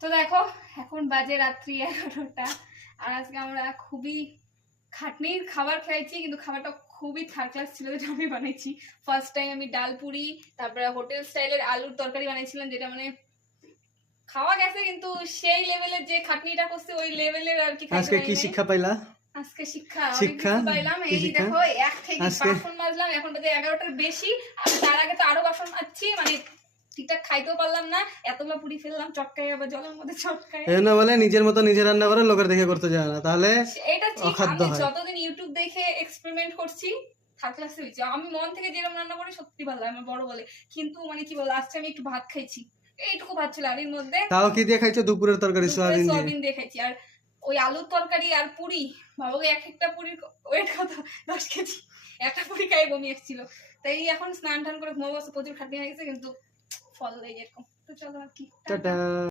তো দেখো এখন বাজে রাত্রি 11টা, আর আজকে আমরা খুবই খাটনির খাবার খাইছি, কিন্তু খাবারটা খুবই থার্ড ক্লাস ছিল, যেটা আমি বানাইছি ফার্স্ট টাইম। আমি ডাল পুরি, তারপরে হোটেল স্টাইলের আলুর তরকারি বানাইছিলাম, যেটা মানে খাওয়া গেছে, কিন্তু সেই লেভেলের যে খাটনিটা করছে ওই লেভেলের আর কি। আজকে কি শিক্ষা পাইলা? আজকে শিক্ষা অনেক কিছু পাইলাম। এই দেখো এক থেকে বাসন মাজলাম, এখন বাজে 11টার বেশি, আর তার আগে তো আরো বাসন মাজছি, মানে ঠিকঠাক খাইতেও পারলাম না, এতগুলো পুরি ফেললাম চটকাই, আবার জলের মধ্যে চটকাই। এজন্য বলে নিজের মতো নিজে রান্না করে লোকের দেখে করতে যায় না, তাহলে এটা ঠিক। অখাদ্য আমি হয়। যতদিন ইউটিউব দেখে এক্সপেরিমেন্ট করছি থার্ড ক্লাসে হয়েছে। আমি মন থেকে যেরকম রান্না করি সত্যি ভালো লাগে, আমার বড় বলে। কিন্তু মানে কি বল, আজকে আমি একটু ভাত খাইছি, এইটুকু ভাত ছিল, আর এর মধ্যে তাও কি দিয়ে খাইছো? দুপুরের তরকারি সোয়াবিন দিয়ে খাইছি, আর ওই আলুর তরকারি আর পুরি। বাবা, এক একটা পুরির ওয়েট কত, 10 কেজি। একটা পুরি খাই বমি এসেছিল। তাই এখন স্নান টান করে ঘুমাবো, প্রচুর খাটনি হয়ে গেছে, কিন্তু ফল এই এরকম। তো চলো আর কি, টাটা।